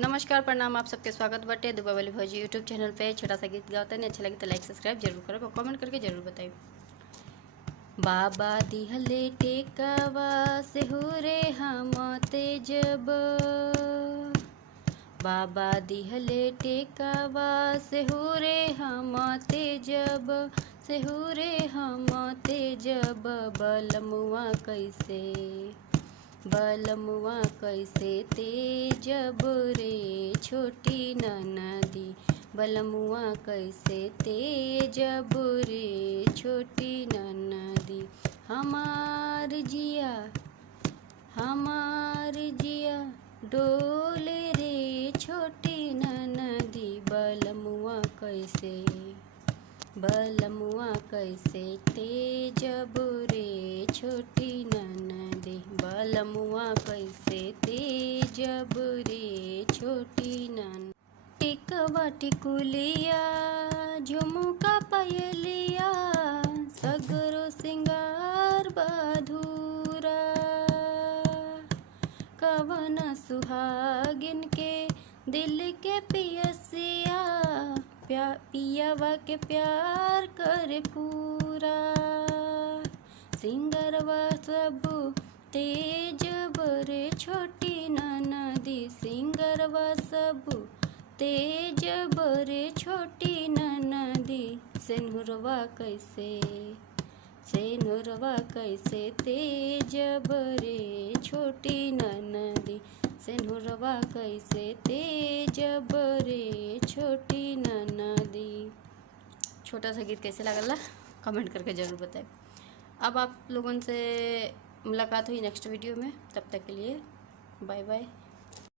नमस्कार प्रणाम, आप सबके स्वागत बाटे दुबा वाली भौजी यूट्यूब चैनल पे। छोटा सा गीत गाता नहीं, अच्छा लगे तो लाइक सब्सक्राइब जरूर करो और कमेंट करके जरूर बताइए। बाबा दिहले टेकावा से हो रे हम तेजब, बाबा दिहले टेकावा से हो रे हम तेजब, से हो रे हम तेजब। बलमुआ कैसे बलमुआ कैसे तेजब रे छोटी ननदी, बलमुआ कैसे तेजब रे छोटी ननदी। हमार जिया डोले रे छोटी ननदी, बलमुआ कैसे तेजब रे छोटी ननदी, बलमुआ कैसे तेजब रे छोटी नन। टिकवा टिकुलिया झुमुका पायलिया सगरो सिंगार बधूरा, कवन सुहागिन के दिल के पियसिया पियावा के प्यार करे पूरा। सिंगरवा सब तेजब रे छोटी ननदी, सिंगरवा सब तेजब रे छोटी ननदी। सेनुरवा कैसे तेजब रे छोटी ननदी, सेनुरवा कैसे तेजब रे छोटी ननदी। छोटा सा गीत कैसे लगला कमेंट करके ज़रूर बताएं। अब आप लोगों से मुलाकात हुई नेक्स्ट वीडियो में, तब तक के लिए बाय बाय।